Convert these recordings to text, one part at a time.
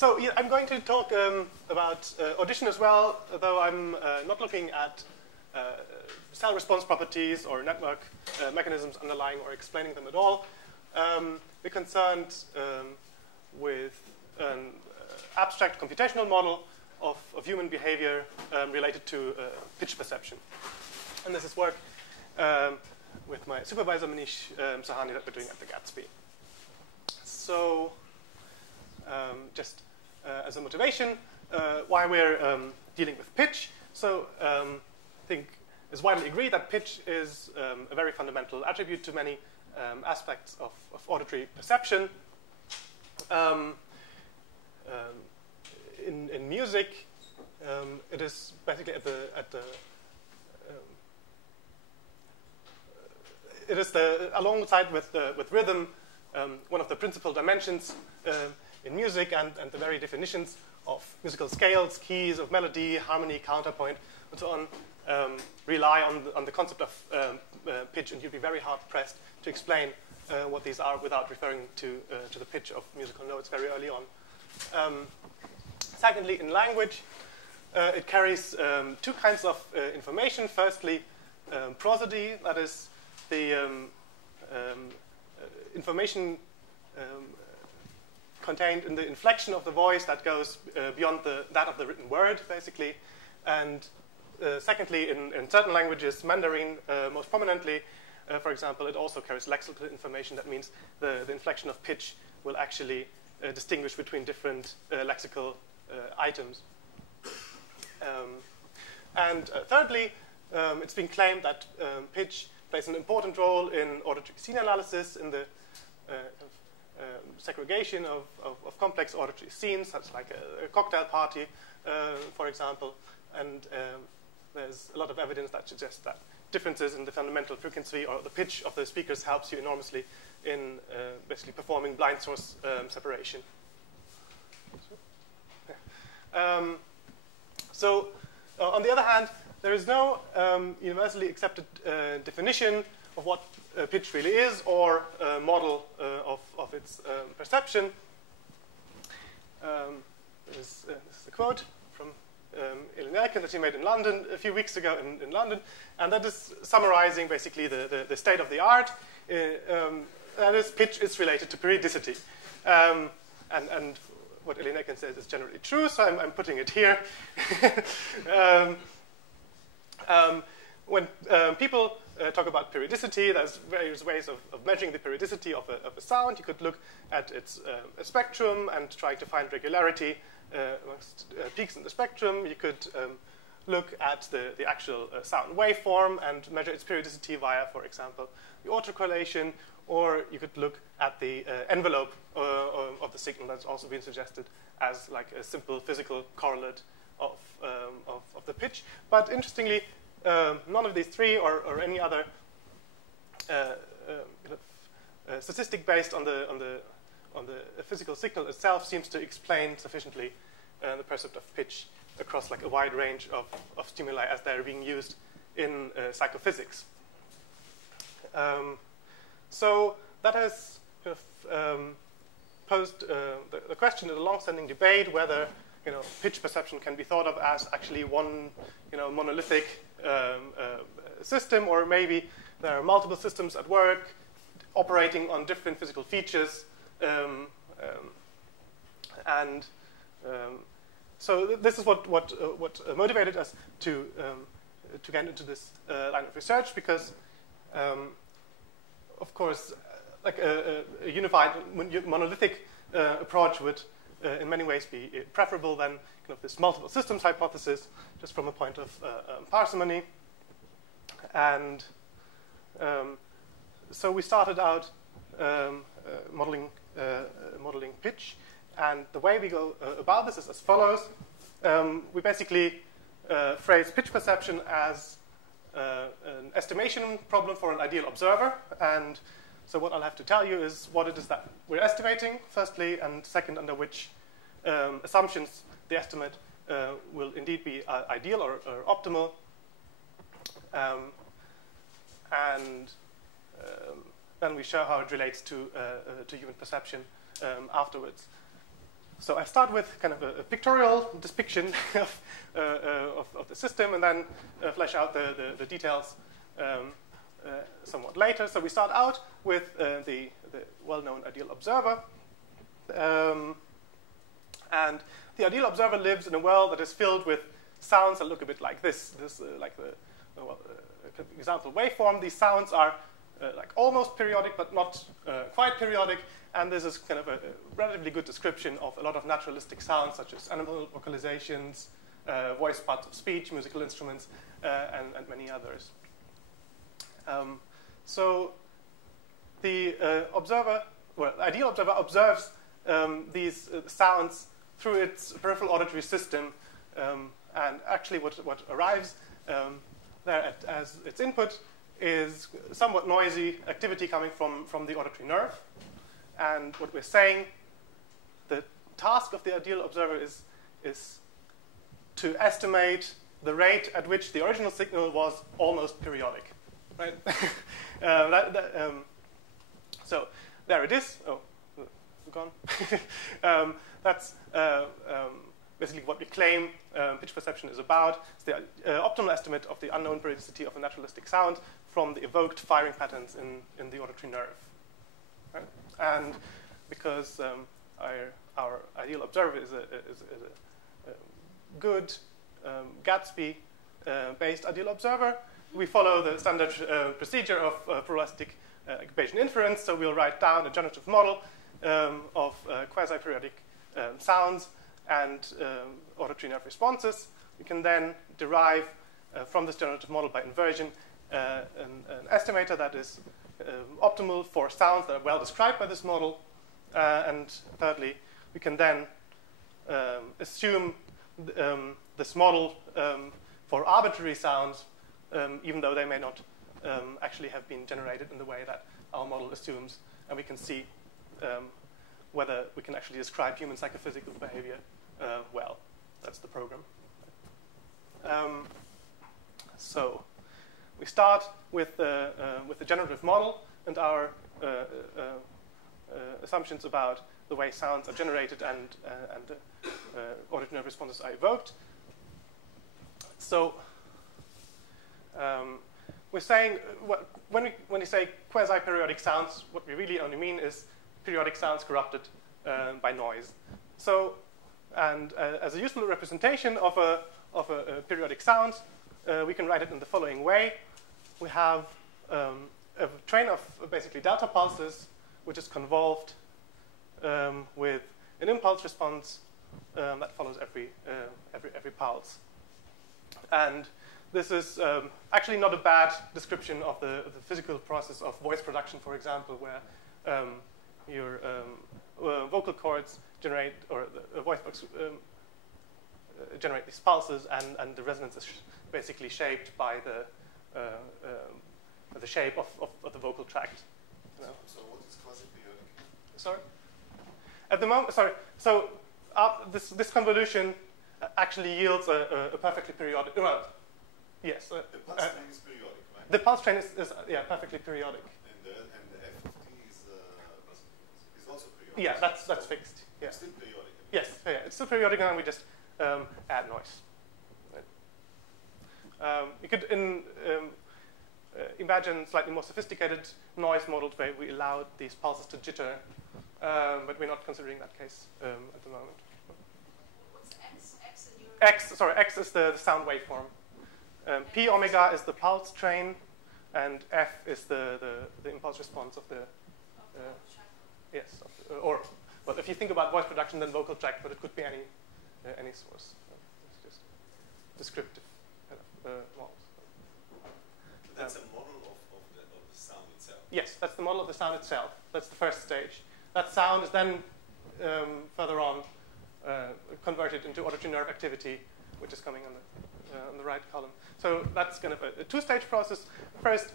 So yeah, I'm going to talk about audition as well, though I'm not looking at cell response properties or network mechanisms underlying or explaining them at all. We're concerned with an abstract computational model of human behavior related to pitch perception. And this is work with my supervisor, Manish Sahani, that we're doing at the Gatsby. So just as a motivation, why we're dealing with pitch. So I think it's widely agreed that pitch is a very fundamental attribute to many aspects of auditory perception. In music, it is basically it is alongside with rhythm, one of the principal dimensions in music, and the very definitions of musical scales, keys of melody, harmony, counterpoint, and so on, rely on the concept of pitch, and you'd be very hard pressed to explain what these are without referring to the pitch of musical notes very early on. Secondly, in language, it carries two kinds of information. Firstly, prosody, that is the information contained in the inflection of the voice that goes beyond that of the written word, basically. And secondly, in certain languages, Mandarin most prominently, for example, it also carries lexical information. That means the inflection of pitch will actually distinguish between different lexical items. And thirdly, it's been claimed that pitch plays an important role in auditory scene analysis, in the segregation of complex auditory scenes, such like a cocktail party, for example. And there's a lot of evidence that suggests that differences in the fundamental frequency or the pitch of the speakers helps you enormously in basically performing blind source separation. So, on the other hand, there is no universally accepted definition of what pitch really is, or model of its perception. This is a quote from Elin that he made in London a few weeks ago in London, and that is summarizing basically the state of the art. That is, pitch is related to periodicity. And what Elin says is generally true, so I'm putting it here. When people talk about periodicity, there's various ways of measuring the periodicity of a sound. You could look at its spectrum and try to find regularity amongst peaks in the spectrum. You could look at the actual sound waveform and measure its periodicity via, for example, the autocorrelation, or you could look at the envelope of the signal. That's also been suggested as like a simple physical correlate of the pitch. But interestingly, none of these three or any other statistic based on the physical signal itself seems to explain sufficiently the percept of pitch across like a wide range of stimuli as they're being used in psychophysics. So that has posed the question in a long-standing debate whether pitch perception can be thought of as actually one monolithic system, or maybe there are multiple systems at work operating on different physical features. So this is what motivated us to get into this line of research, because of course, like a unified monolithic approach would in many ways be preferable than this multiple systems hypothesis, just from a point of parsimony. And so we started out modeling pitch, and the way we go about this is as follows. We basically phrase pitch perception as an estimation problem for an ideal observer. And so what I'll have to tell you is what it is that we're estimating, firstly, and second, under which assumptions the estimate will indeed be ideal or optimal. And then we show how it relates to human perception afterwards. So I start with kind of a pictorial depiction of the system, and then flesh out the details somewhat later. So we start out with the well-known ideal observer. And the ideal observer lives in a world that is filled with sounds that look a bit like this. Like the example waveform. These sounds are like almost periodic, but not quite periodic. And this is kind of a relatively good description of a lot of naturalistic sounds, such as animal vocalizations, voice parts of speech, musical instruments, and many others. So the ideal observer observes these sounds through its peripheral auditory system, and actually what arrives there as its input is somewhat noisy activity coming from the auditory nerve. And what we're saying, the task of the ideal observer is to estimate the rate at which the original signal was almost periodic. Right? So there it is. Oh, gone. That's basically what we claim pitch perception is about. It's the optimal estimate of the unknown periodicity of a naturalistic sound from the evoked firing patterns in the auditory nerve. Right? And because our ideal observer is a good Gatsby-based ideal observer, we follow the standard procedure of probabilistic Bayesian inference. So we'll write down a generative model of quasi-periodic sounds and auditory nerve responses. We can then derive from this generative model by inversion an estimator that is optimal for sounds that are well described by this model. And thirdly, we can then assume this model for arbitrary sounds, even though they may not actually have been generated in the way that our model assumes. And we can see whether we can actually describe human psychophysical behavior well. That's the program. So we start with the generative model and our assumptions about the way sounds are generated and auditory nerve responses are evoked. So we're saying, when we say quasi-periodic sounds, what we really only mean is periodic sounds corrupted by noise. So, and as a useful representation of a periodic sound, we can write it in the following way. We have a train of basically delta pulses, which is convolved with an impulse response that follows every pulse. And this is actually not a bad description of the physical process of voice production, for example, where your vocal cords generate, or the voice box generate these pulses, and the resonance is basically shaped by the shape of the vocal tract. You know? So what is quasi-periodic? Sorry? At the moment, sorry. So this convolution actually yields a perfectly periodic. Well, yes. The pulse train is periodic, right? The pulse train is yeah, perfectly periodic. And the FFT is also periodic. Yeah, that's fixed. Yeah. It's still periodic. Yes, yeah, it's still periodic, and we just add noise. Right. You could imagine slightly more sophisticated noise models where we allow these pulses to jitter, but we're not considering that case at the moment. What's X in your... X is the sound waveform. P omega is the pulse train, and F is the impulse response of the yes, or well, if you think about voice production, then vocal tract, but it could be any source. It's just descriptive models. That's a model of the sound itself. Yes, that's the model of the sound itself. That's the first stage. That sound is then further on converted into auditory nerve activity, which is coming on the right column. So that's kind of a two-stage process. First,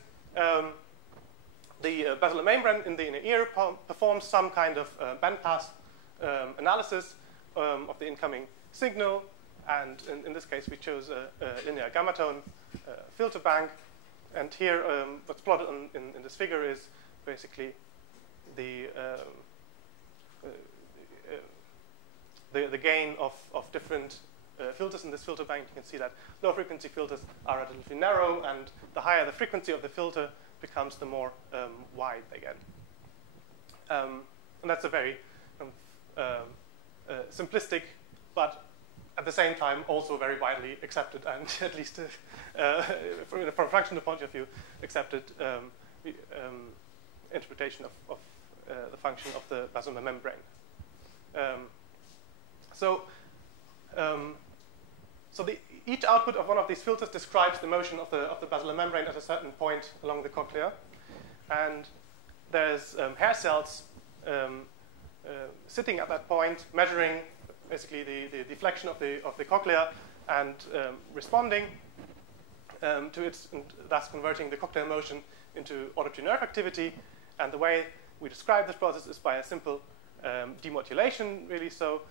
the basilar membrane in the inner ear performs some kind of bandpass analysis of the incoming signal, and in this case we chose a linear gamma tone filter bank. And here, what's plotted in this figure is basically the the gain of different filters in this filter bank. You can see that low frequency filters are relatively narrow, and the higher the frequency of the filter becomes, the more wide they get. And that's a very simplistic, but at the same time also very widely accepted, and at least from a functional point of view, accepted interpretation of the function of the basal membrane. So each output of one of these filters describes the motion of the basilar membrane at a certain point along the cochlea, and there's hair cells sitting at that point, measuring basically the deflection of the cochlea and responding to it, and thus converting the cochlear motion into auditory nerve activity. And the way we describe this process is by a simple demodulation, really. So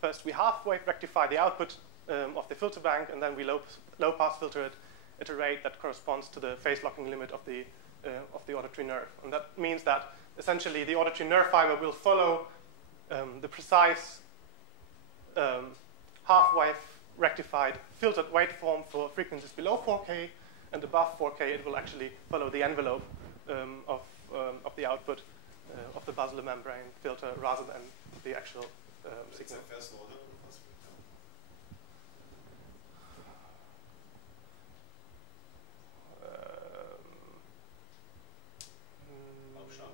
first we half-wave rectify the output of the filter bank, and then we low-pass filter it at a rate that corresponds to the phase locking limit of the auditory nerve. And that means that essentially the auditory nerve fiber will follow the precise half-wave rectified filtered waveform for frequencies below 4K, and above 4K it will actually follow the envelope of the output of the basilar membrane filter rather than the actual signal. First order.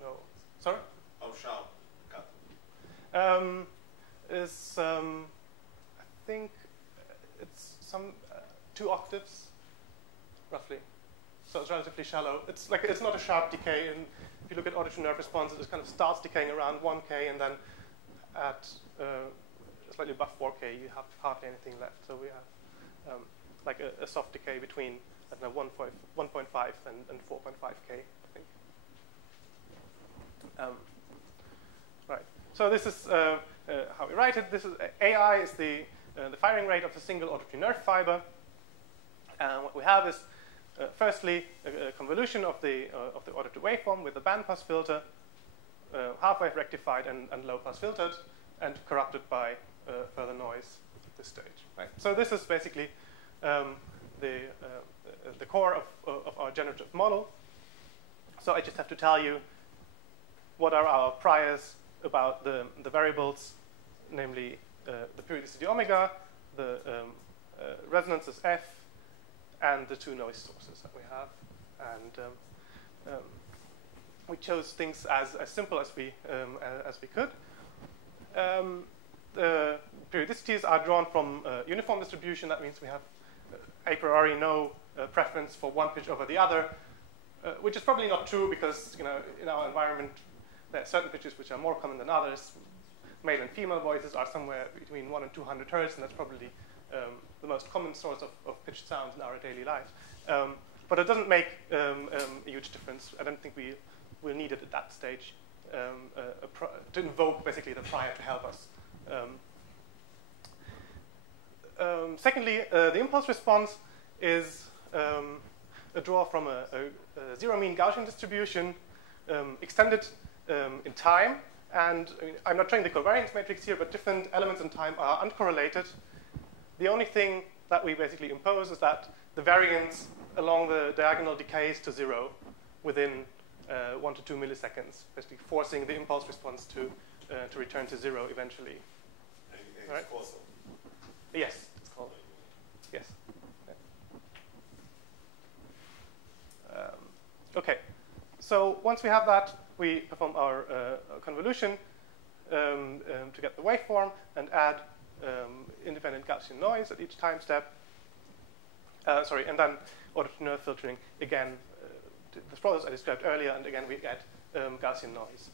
No. Sorry? How sharp cut? I think it's some 2 octaves, roughly. So it's relatively shallow. It's not a sharp decay. And if you look at auditory nerve response, it kind of starts decaying around 1K, and then at slightly above 4K, you have hardly anything left. So we have like a soft decay between, I don't know, 1.5 and 4.5K, I think. Right. So this is how we write it. This is AI is the firing rate of a single auditory nerve fiber. And what we have is firstly a convolution of the auditory waveform with a bandpass filter, half-wave rectified and low-pass filtered, and corrupted by further noise at this stage. Right. So this is basically the core of our generative model. So I just have to tell you what are our priors about the variables, namely the periodicity omega, the resonances f, and the 2 noise sources that we have. And we chose things as simple as we could. The periodicities are drawn from uniform distribution. That means we have a priori no preference for one pitch over the other, which is probably not true because in our environment there are certain pitches which are more common than others. Male and female voices are somewhere between 1 and 200 hertz, and that's probably the most common source of pitched sounds in our daily lives. But it doesn't make a huge difference. I don't think we will need it at that stage to invoke basically the prior to help us. Secondly, the impulse response is a draw from a zero mean Gaussian distribution extended in time. And I'm not showing the covariance matrix here, but different elements in time are uncorrelated. The only thing that we basically impose is that the variance along the diagonal decays to 0 within 1 to 2 milliseconds, basically forcing the impulse response to return to 0 eventually. And right? also. Yes, it's called. Yes. Okay. So once we have that, we perform our convolution to get the waveform and add independent Gaussian noise at each time step. And then auditory nerve filtering again, this process I described earlier, and again we get Gaussian noise.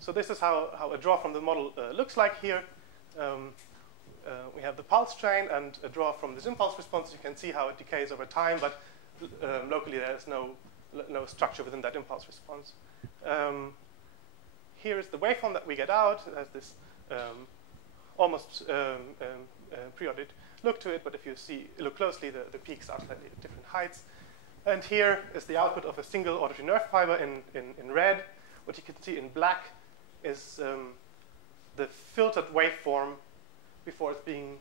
So this is how a draw from the model looks like here. We have the pulse train and a draw from this impulse response. You can see how it decays over time, but locally there is no structure within that impulse response. Here is the waveform that we get out. It has this almost periodic look to it, but if you look closely, the peaks are slightly at different heights. And here is the output of a single auditory nerve fiber in red. What you can see in black is the filtered waveform before it's being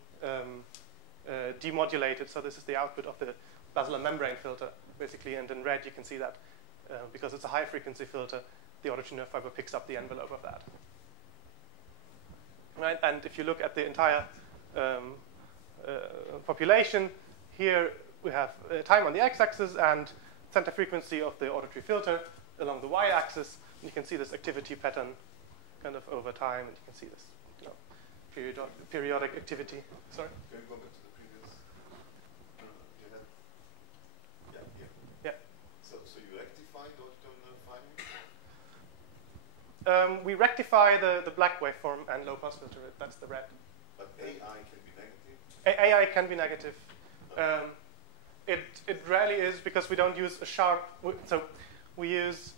demodulated. So this is the output of the basilar membrane filter, basically. And in red, you can see that because it's a high-frequency filter, the auditory nerve fiber picks up the envelope of that. Right? And if you look at the entire population, here we have time on the x-axis and center frequency of the auditory filter along the y-axis. You can see this activity pattern kind of over time, and you can see this periodic activity. Sorry? Can you go back to the previous? You had, yeah, here. Yeah. So you rectify the auditory nerve finding? We rectify the black waveform and low-pass filter it. That's the red. But AI can be negative? AI can be negative. It rarely is, because we don't use a sharp. So we use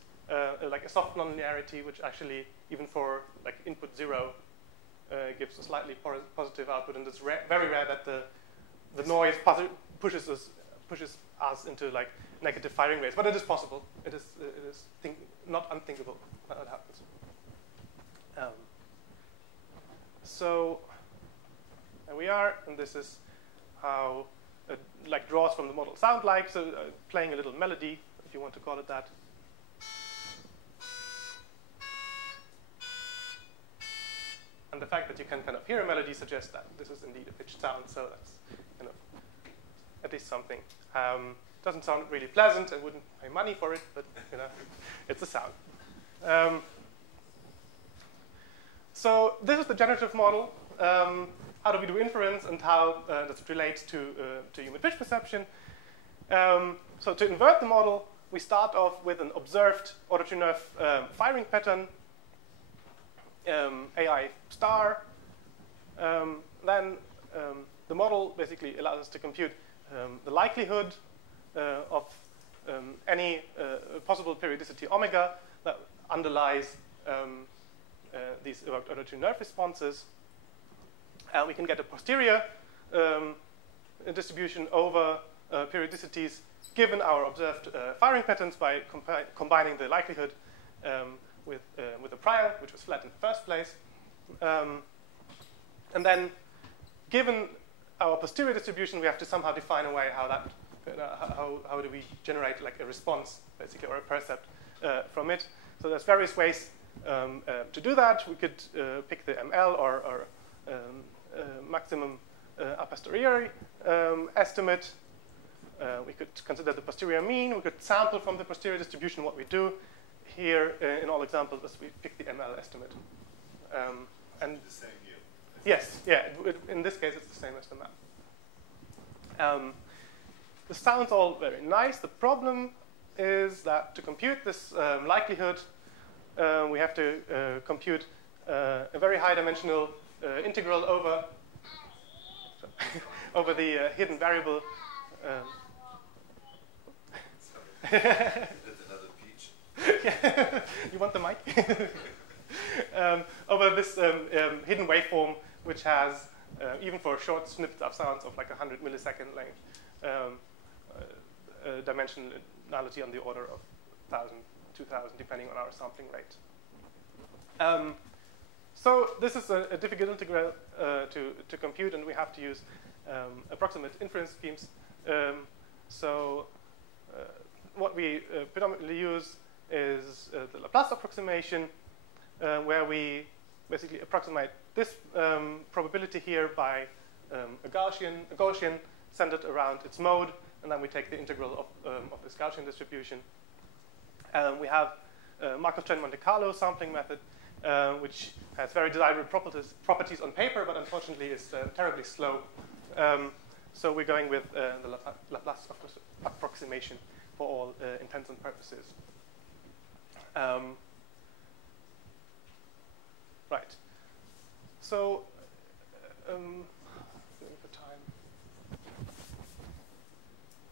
like a soft nonlinearity, which actually, even for like input 0, gives a slightly positive output, and it's very rare that the noise pushes us into like negative firing rates. But it is possible. It is not unthinkable that it happens. So there we are, and this is how like draws from the model sound like. So playing a little melody, if you want to call it that. And the fact that you can kind of hear a melody suggests that this is indeed a pitched sound. So that's kind of at least something. Doesn't sound really pleasant. I wouldn't pay money for it, but it's a sound. So this is the generative model. How do we do inference, and how does it relate to human pitch perception? So to invert the model, we start off with an observed auditory nerve firing pattern, AI star. Then the model basically allows us to compute the likelihood of any possible periodicity omega that underlies these auditory nerve responses. And we can get a posterior distribution over periodicities given our observed firing patterns by combining the likelihood with a prior, which was flat in the first place. And then, given our posterior distribution, we have to somehow define a way how that, how do we generate like a response, basically, or a percept from it. So there's various ways to do that. We could pick the ML or maximum a posteriori estimate. We could consider the posterior mean. We could sample from the posterior distribution what we do. Here, in all examples, we pick the ML estimate. And the same here. Yes, yeah. In this case, it's the same as the map. This sounds all very nice. The problem is that to compute this likelihood, we have to compute a very high-dimensional integral over over the hidden variable. That's another peach. You want the mic? Over this hidden waveform, which has, even for short snippets of sounds of like 100 millisecond length, dimensionality on the order of 1,000, 2,000, depending on our sampling rate. So this is a difficult integral to compute, and we have to use approximate inference schemes. So what we predominantly use is the Laplace approximation, where we basically approximate this probability here by a Gaussian centered around its mode, and then we take the integral of this Gaussian distribution. We have Markov chain Monte Carlo sampling method, which has very desirable properties on paper, but unfortunately is terribly slow. So we're going with the Laplace approximation for all intents and purposes. Right. So, for time.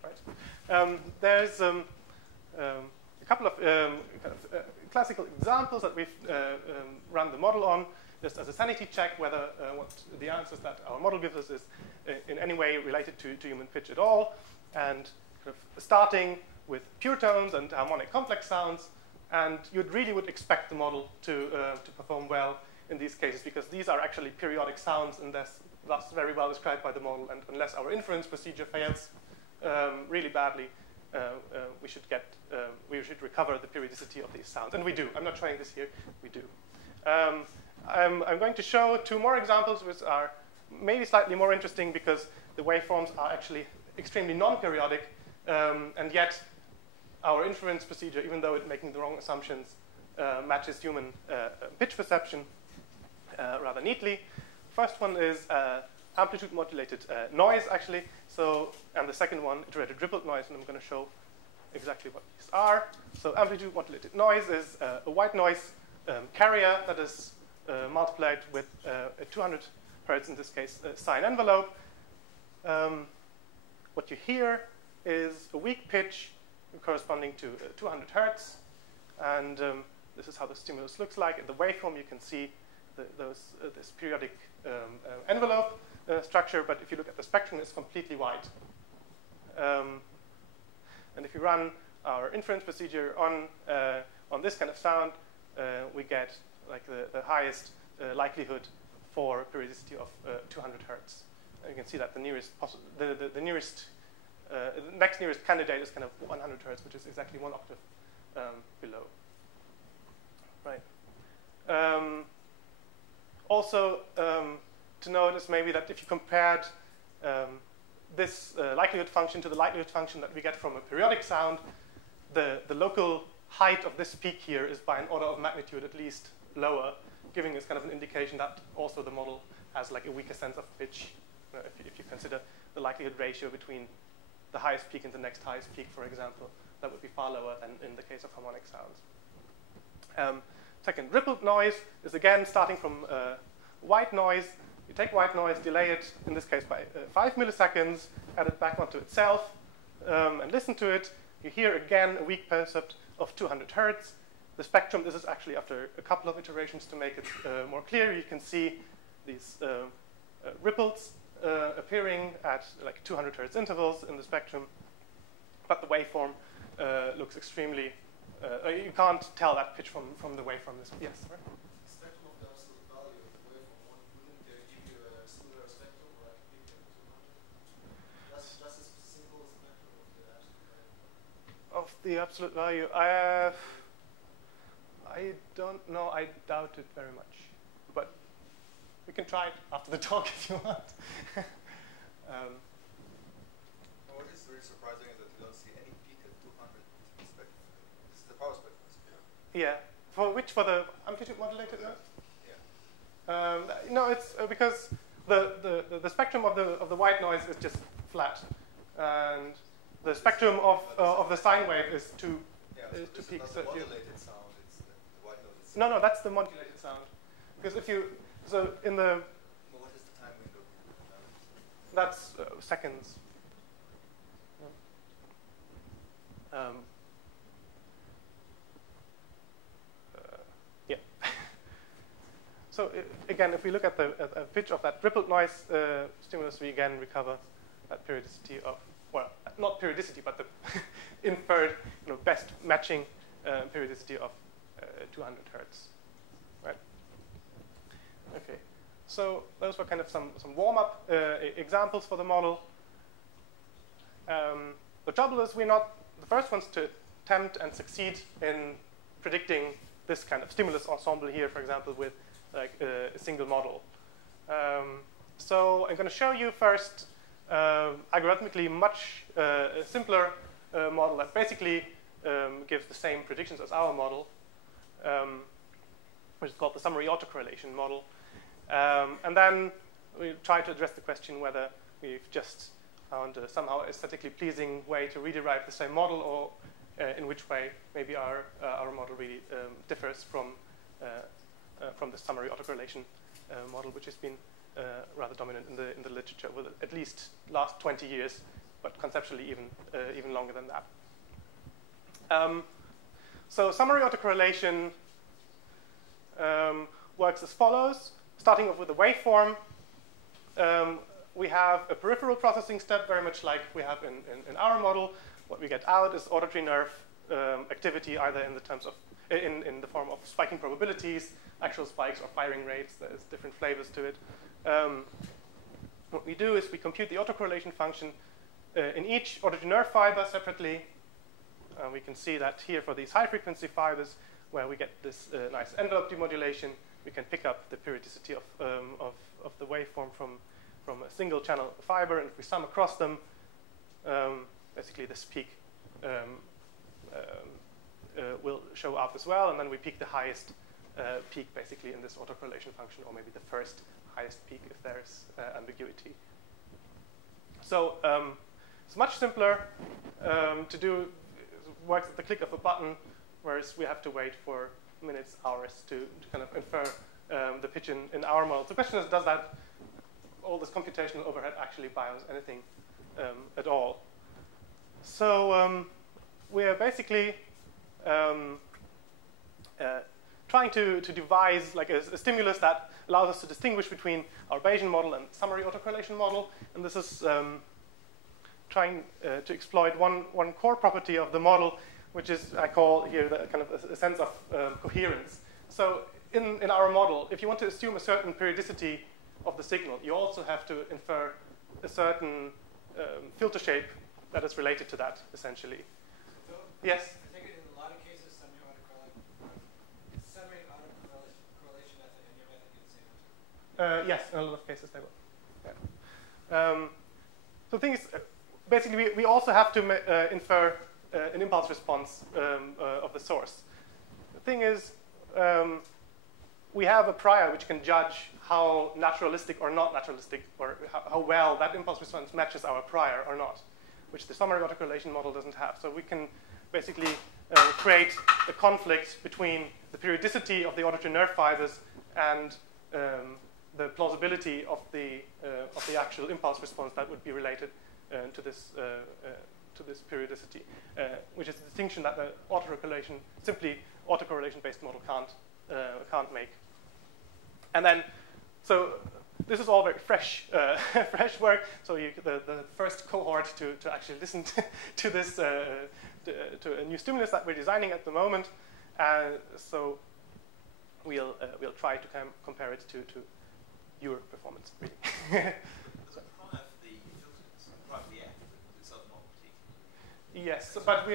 Right. There's a couple of classical examples that we've run the model on, just as a sanity check whether what the answers that our model gives us is in any way related to human pitch at all. And kind of starting with pure tones and harmonic complex sounds, and you really would expect the model to perform well in these cases, because these are actually periodic sounds, and thus very well described by the model. And unless our inference procedure fails really badly, we should recover the periodicity of these sounds. And we do. I'm not showing this here. We do. I'm going to show 2 more examples, which are maybe slightly more interesting because the waveforms are actually extremely non-periodic, and yet our inference procedure, even though it's making the wrong assumptions, matches human pitch perception rather neatly. First one is amplitude modulated noise, actually. So, and the second one, iterated rippled noise, and I'm going to show exactly what these are. So amplitude modulated noise is a white noise carrier that is multiplied with a 200 hertz, in this case, sine envelope. What you hear is a weak pitch corresponding to 200 hertz. And this is how the stimulus looks like. In the waveform, you can see this periodic envelope structure. But if you look at the spectrum, it's completely white. And if you run our inference procedure on this kind of sound, we get like the highest likelihood for periodicity of 200 hertz. And you can see that the next nearest candidate is kind of 100 hertz, which is exactly 1 octave below. Right. Also, to notice maybe that if you compared this likelihood function to the likelihood function that we get from a periodic sound, the local height of this peak here is by an order of magnitude at least lower, giving us kind of an indication that also the model has like a weaker sense of pitch. If you consider the likelihood ratio between the highest peak and the next highest peak, for example, that would be far lower than in the case of harmonic sounds. Second, rippled noise is again starting from white noise. You take white noise, delay it, in this case by 5 milliseconds, add it back onto itself, and listen to it. You hear again a weak percept of 200 hertz. The spectrum, this is actually after a couple of iterations to make it more clear. You can see these ripples appearing at like 200 hertz intervals in the spectrum, but the waveform looks extremely, you can't tell that pitch from the waveform. Yes, right? The spectrum of the absolute value of the waveform, wouldn't they give you a similar spectrum, or like peak at 200? That's a single spectrum of the absolute value. Of the absolute value, I don't know. I doubt it very much, but we can try it after the talk if you want. What is really surprising is that you don't see any peak at 200 spectrum. This is the power spectrum. Yeah. For which? For the amplitude modulated noise? Yeah. No, it's because the spectrum of the white noise is just flat, and the spectrum of the sine wave is two peaks. Not the modulated sound. It's the white noise. No, that's the modulated sound. Because if you in the Well, what is the time window? that's seconds. Yeah. So again, if we look at the pitch of that rippled noise stimulus, we again recover that periodicity of, well, not periodicity, but the inferred, best matching periodicity of 200 hertz. Right? Okay. So those were kind of some warm-up examples for the model. The trouble is we're not the first ones to attempt and succeed in predicting this kind of stimulus ensemble here, for example, with like a single model. So I'm going to show you first algorithmically much simpler model that basically gives the same predictions as our model, which is called the summary autocorrelation model. And then we try to address the question whether we've just found a somehow aesthetically pleasing way to rederive the same model, or in which way maybe our model really differs from the summary autocorrelation model, which has been rather dominant in the literature with at least last 20 years, but conceptually even longer than that. So summary autocorrelation works as follows. Starting off with the waveform, we have a peripheral processing step, very much like we have in our model. What we get out is auditory nerve activity, either in the terms of in the form of spiking probabilities, actual spikes or firing rates. There's different flavors to it. What we do is we compute the autocorrelation function in each order to nerve fiber separately. We can see that here for these high-frequency fibers, where we get this nice envelope demodulation, we can pick up the periodicity of the waveform from a single channel fiber, and if we sum across them, basically this peak will show up as well, and then we pick the highest peak basically in this autocorrelation function, or maybe the first highest peak if there's ambiguity. So it's much simpler to do. It works at the click of a button, whereas we have to wait for minutes, hours to kind of infer the pitch in our model. The question is, does that all this computational overhead actually buy us anything at all? So we are basically trying to devise like a stimulus that allows us to distinguish between our Bayesian model and summary autocorrelation model. And this is trying to exploit one core property of the model, which is, I call here, the kind of a sense of coherence. So in our model, if you want to assume a certain periodicity of the signal, you also have to infer a certain filter shape that is related to that, essentially. So yes? I think in a lot of cases, summary autocorrelation method and your method do the same answer. Yes, in a lot of cases they will. Yeah. So the thing is, basically, we also have to infer an impulse response of the source. The thing is, we have a prior which can judge how naturalistic or not naturalistic, or how well that impulse response matches our prior or not, which the summary autocorrelation model doesn't have. So we can basically create a conflict between the periodicity of the auditory nerve fibers and the plausibility of the actual impulse response that would be related to this periodicity, which is a distinction that the simply autocorrelation-based model can't make. And then, so this is all very fresh, fresh work. So the first cohort to actually listen to this to a new stimulus that we're designing at the moment. So we'll try to compare it to your performance, really. Yes, but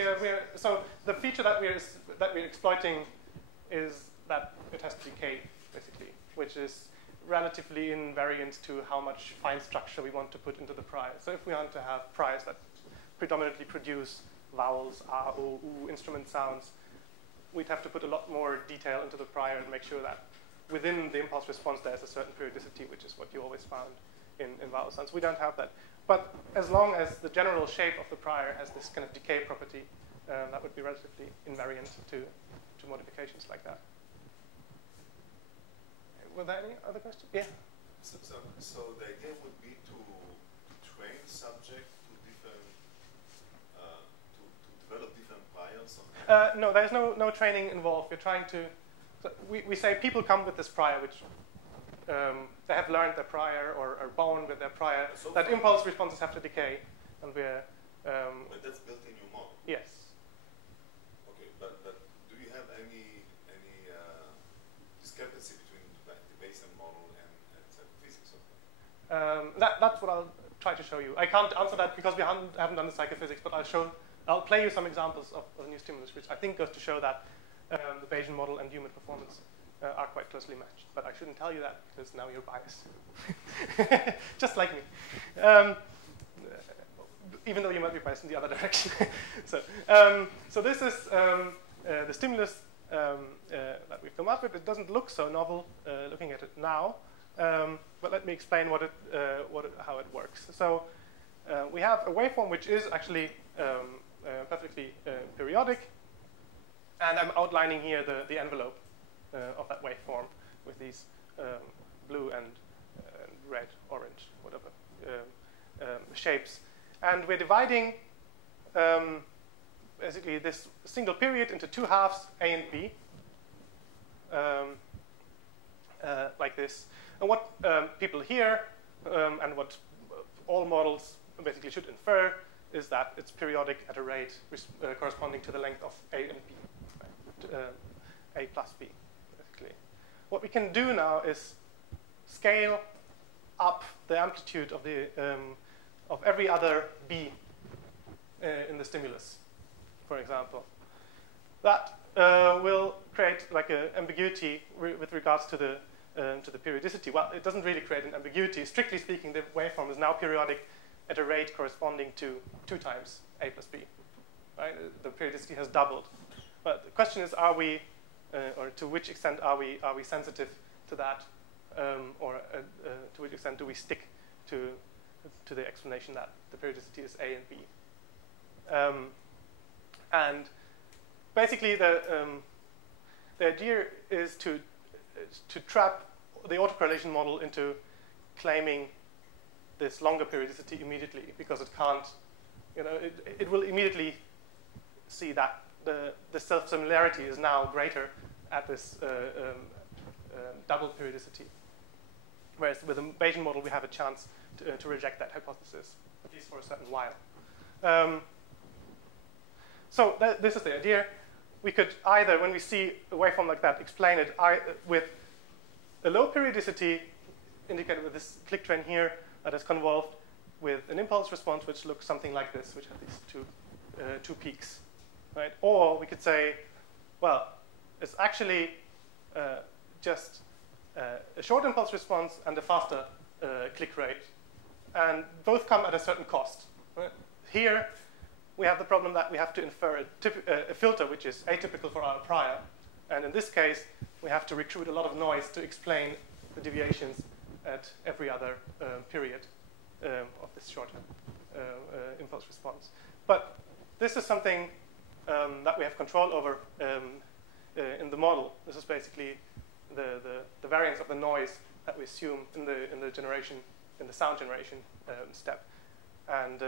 so the feature that we're exploiting is that it has to decay, basically, which is relatively invariant to how much fine structure we want to put into the prior. So if we want to have priors that predominantly produce vowels, ah, oo, oo, instrument sounds, we'd have to put a lot more detail into the prior and make sure that within the impulse response there's a certain periodicity, which is what you always found in vowel sounds. We don't have that. But as long as the general shape of the prior has this kind of decay property, that would be relatively invariant to modifications like that. Were there any other questions? Yeah. So the idea would be to train subject to different, to develop different priors? No, there's no training involved. We're trying to, so we say people come with this prior, which they have learned their prior or are born with their prior, so that impulse responses have to decay. And we're... but that's built in your model? Yes. Okay, but do you have any discrepancy between the Bayesian model and psychophysics? That's what I'll try to show you. I can't answer that because we haven't done the psychophysics, but I'll play you some examples of new stimulus, which I think goes to show that the Bayesian model and human performance are quite closely matched. But I shouldn't tell you that because now you're biased. Just like me. Even though you might be biased in the other direction. So this is the stimulus that we've come up with. It doesn't look so novel looking at it now. But let me explain how it works. So we have a waveform which is actually perfectly periodic. And I'm outlining here the envelope of that waveform with these blue and red, orange, whatever shapes. And we're dividing basically this single period into two halves, A and B, like this. And what people here and what all models basically should infer is that it's periodic at a rate corresponding to the length of A and B. A plus B, basically. What we can do now is scale up the amplitude of the of every other B in the stimulus, for example. That will create like an ambiguity with regards to the periodicity. Well, it doesn't really create an ambiguity. Strictly speaking, the waveform is now periodic at a rate corresponding to 2 times A plus B. Right? The periodicity has doubled. But the question is, are we, or to which extent are we sensitive to that, or to which extent do we stick to the explanation that the periodicity is A and B? And basically, the idea is to trap the autocorrelation model into claiming this longer periodicity immediately, because it can't, it will immediately see that the self-similarity is now greater at this double periodicity. Whereas with the Bayesian model, we have a chance to reject that hypothesis, at least for a certain while. So this is the idea. We could either, when we see a waveform like that, explain it with a low periodicity, indicated with this click train here, that is convolved with an impulse response which looks something like this, which has these two peaks. Right? Or we could say, well, it's actually just a short impulse response and a faster click rate. And both come at a certain cost. Right? Here, we have the problem that we have to infer a filter which is atypical for our prior. And in this case, we have to recruit a lot of noise to explain the deviations at every other period of this short impulse response. But this is something that we have control over in the model. This is basically the variance of the noise that we assume in the generation, in the sound generation step. And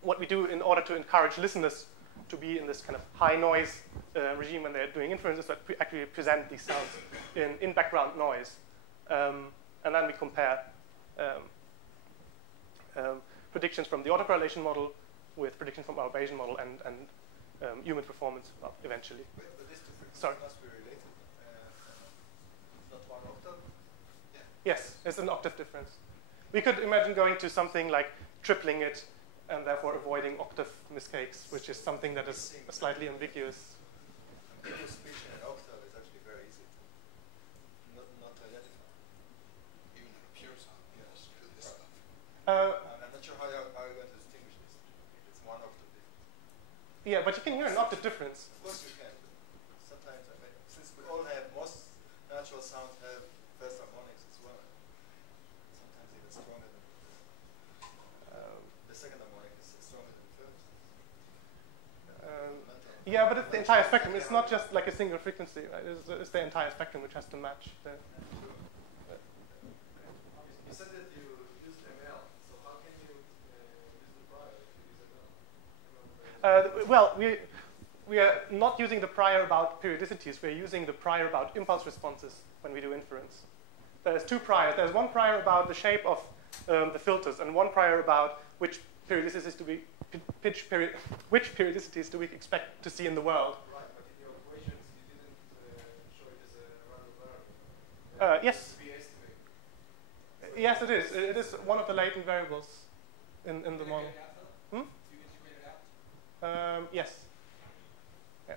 what we do in order to encourage listeners to be in this kind of high noise regime when they're doing inference is that we actually present these sounds in background noise. And then we compare predictions from the autocorrelation model with predictions from our Bayesian model and human performance eventually. But these two frequencies Sorry. must be related. Not one octave? Yeah. Yes, it's an octave difference. We could imagine going to something like tripling it and therefore avoiding octave mistakes, which is something that is slightly ambiguous. Ambiguous speech in an octave is actually very easy to not to identify. Even in a pure sound, yes, do this stuff. I'm not sure how you're going to distinguish this. If it's one octave difference. Yeah, but you can hear an octave difference. Of course you can. Sometimes, I mean, since we all have, most natural sounds have first harmonics as well. Sometimes even stronger than the second harmonic is stronger than the first. Yeah, but it's the entire spectrum. It's not just like a single frequency. Right? It's the entire spectrum which has to match. You said that you used ML, so how can you use the prior if you use ML? Well, we are not using the prior about periodicities. We're using the prior about impulse responses when we do inference. There's two priors. There's one prior about the shape of the filters, and one prior about which periodicities do we which periodicities do we expect to see in the world. Right, but in your equations you didn't show it as a random variable. Yes. To be estimated. Yes, it is. It is one of the latent variables in the model. You integrate it out? Yes. Yeah.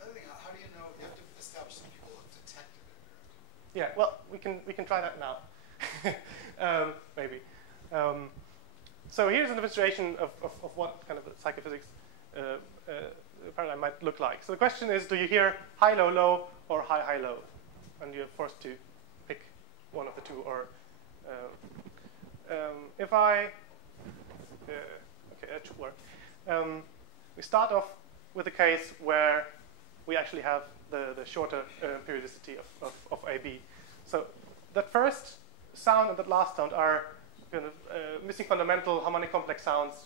The other thing, how do you know? You have to establish some people have detected it. Yeah. Well, we can try that now. Maybe. So here's a demonstration of what kind of psychophysics paradigm might look like. So the question is, do you hear high, low, low, or high, high, low? And you're forced to pick one of the two. Or if I, okay, that should work. We start off with a case where we actually have the shorter periodicity of AB. So that first sound and that last sound are kind of missing fundamental harmonic complex sounds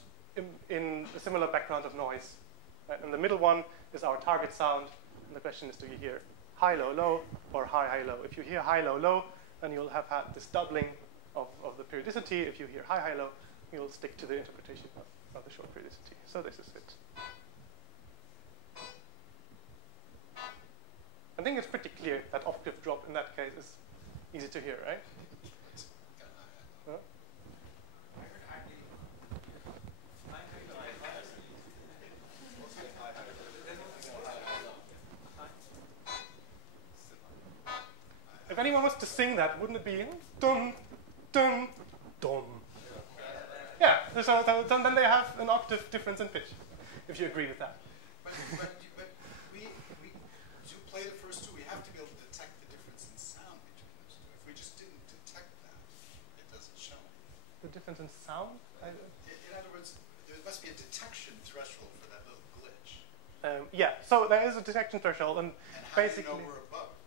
in a similar background of noise. Right? And the middle one is our target sound. And the question is, do you hear high, low, low, or high, high, low? If you hear high, low, low, then you'll have had this doubling of the periodicity. If you hear high, high, low, you'll stick to the interpretation of the short periodicity. So this is it. I think it's pretty clear that octave drop in that case is easy to hear, right? Huh? If anyone wants to sing that, wouldn't it be dum, dum, dum? Yeah, so then they have an octave difference in pitch, if you agree with that. But we to play the first two, we have to be able to detect the difference in sound between those two. If we just didn't detect that, it doesn't show. The difference in sound? In other words, there must be a detection threshold for that little glitch. Yeah, so there is a detection threshold, and how basically. do you know we're above it?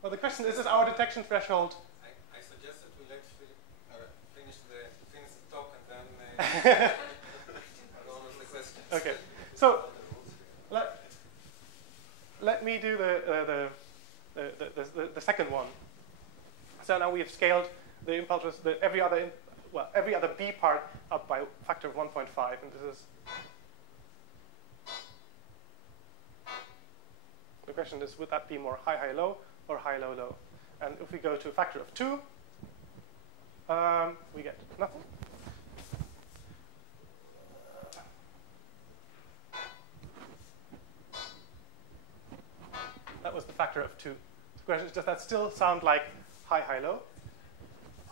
Well, the question is our detection threshold? I suggest that we let Philip finish the talk and then go on with the questions. Okay, so let me do the second one. So now we have scaled the impulses, every other B part up by a factor of 1.5, and this is. The question is, would that be more high, high, low, or high, low, low? And if we go to a factor of 2, we get nothing. That was the factor of 2. The question is, does that still sound like high, high, low?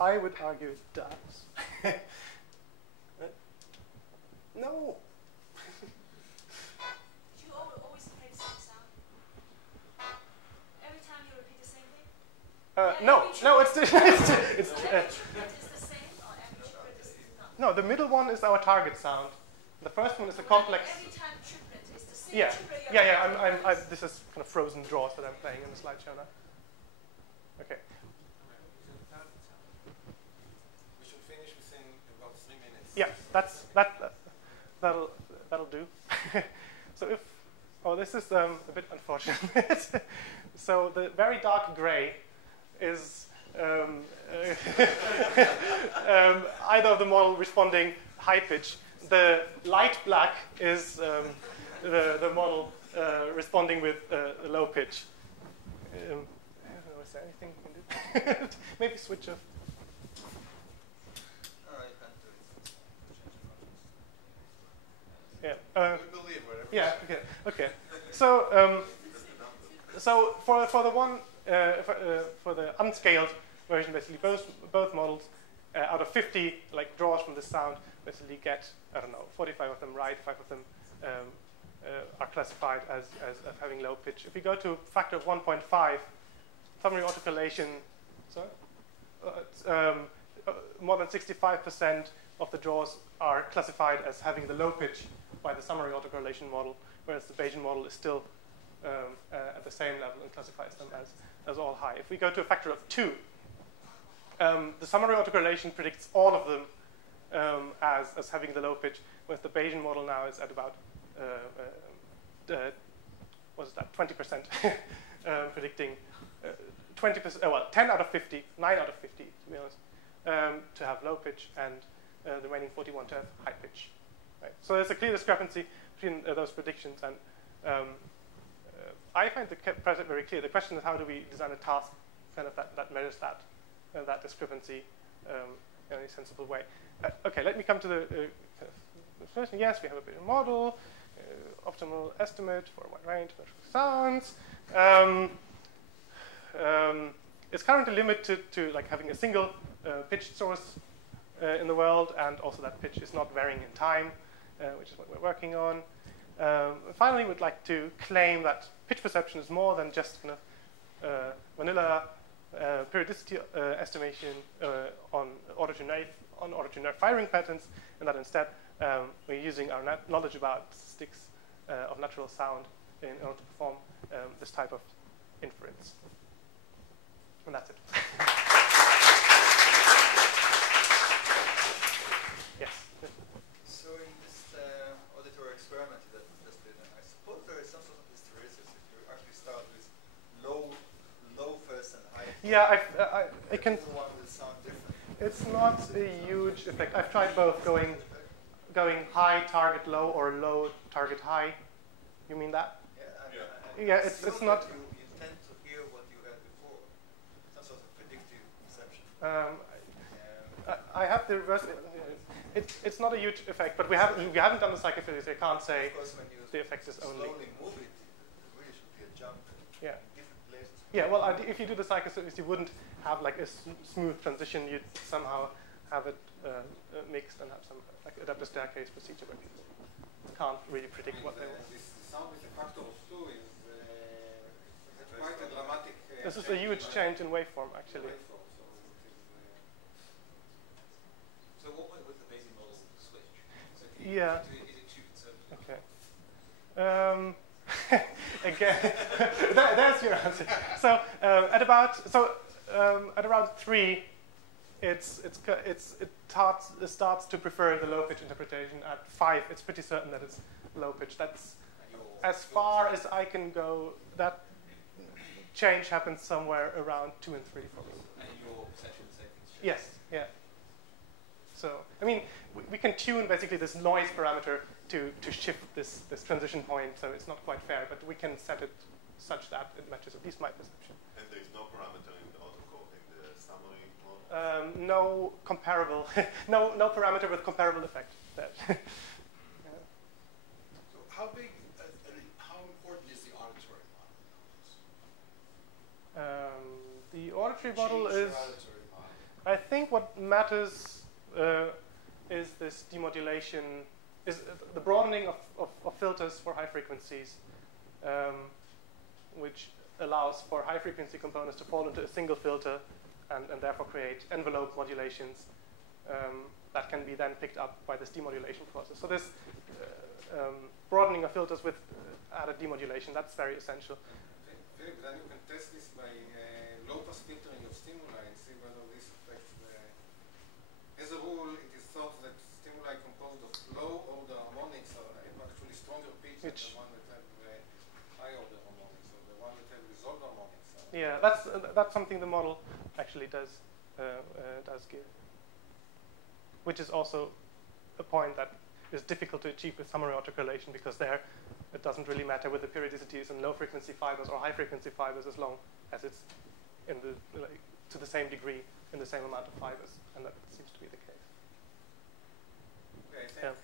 I would argue it does. No. Do you always play the same sound? Every time you repeat the same thing? No, it's every triplet is the same, or every triplet is not? no. The middle one is our target sound. The first one is a complex. Every time triplet is the same Yeah, triplet. yeah. This is kind of frozen draws that I'm playing in the slideshow now. Okay. We should finish within about 3 minutes. Yeah, that'll do. So this is a bit unfortunate. So the very dark gray is either of the model responding high pitch. The light black is the model responding with low pitch. I don't know, is there anything we can do? Maybe switch off. You can't do it. Yeah. We believe whatever. Yeah. Okay. So so for the one for the unscaled version, basically both models out of 50 like draws from the sound basically get 45 of them right, 5 of them are classified as having low pitch. If we go to a factor of 1.5, summary autocorrelation, more than 65% of the draws are classified as having the low pitch by the summary autocorrelation model, whereas the Bayesian model is still at the same level and classifies them as all high. If we go to a factor of 2, the summary autocorrelation predicts all of them as having the low pitch, whereas the Bayesian model now is at about 20% predicting 20%. Well, 10 out of 50, 9 out of 50 to be honest, to have low pitch, and the remaining 41 to have high pitch. Right? So there's a clear discrepancy between those predictions, and I find the present very clear. The question is, how do we design a task kind of that measures that discrepancy in a sensible way? Okay, let me come to the question. Yes, we have a Bayesian model, optimal estimate for a wide range of sounds. It's currently limited to like having a single pitch source in the world, and also that pitch is not varying in time, which is what we're working on. Finally, we'd like to claim that pitch perception is more than just kind of vanilla periodicity estimation on order-to-nerve firing patterns, and that instead we're using our knowledge about statistics of natural sound in order to perform this type of inference. And that's it. Yes. So in this auditory experiment that we just did, I suppose there is some sort of hysteresis if you actually start with low first and high. Yeah, I can. The one will sound different. It's not a huge effect. I've tried both, going high target low or low target high. You mean that? Yeah, yeah, it's not. You tend to hear what you had before. Some sort of predictive perception. I have the reverse. It's not a huge effect, but we haven't done the psychophysics. I can't say Of course, when you the effect is only. slowly move it, it really should be a jump Yeah. in different places. Yeah. Well, if you do the psychophysics, you wouldn't have like a smooth transition. You'd somehow have it mixed and have some like adaptive staircase procedure where people can't really predict what they want. This sound with a factor of 2 is quite a dramatic. This is a huge change in waveform, actually. So what would the Bayesian model switch? So Yeah. Is it too conservative? Okay. Again, there's your answer. So at around 3, it starts to prefer the low pitch interpretation. At 5, it's pretty certain that it's low pitch. That's as far as I can go. That change happens somewhere around 2 and 3 for me. And your perception of the same things? Yes. Yeah. So I mean, we can tune basically this noise parameter to shift this transition point. So it's not quite fair, but we can set it such that it matches at least my perception. And there is no parameter in the in the summary model? No comparable, no parameter with comparable effect. So how big, how important is the auditory model? The auditory model Change your is, auditory model. I think what matters is this demodulation, is the broadening of filters for high frequencies, which allows for high frequency components to fall into a single filter and therefore create envelope modulations that can be then picked up by this demodulation process. So this broadening of filters with added demodulation, that's very essential. Philip, then you can test this by low-pass filtering of stimuli and see whether this affects the... As a rule, it is thought that stimuli composed of low-order harmonics are actually stronger pitch than the one that have high-order harmonics, or the one that have resolved harmonics. Yeah, that's something the model actually does give, which is also a point that is difficult to achieve with summary autocorrelation, because there it doesn't really matter whether the periodicity is in low frequency fibers or high frequency fibers, as long as it's in the to the same degree in the same amount of fibers, and that seems to be the case. Okay, I think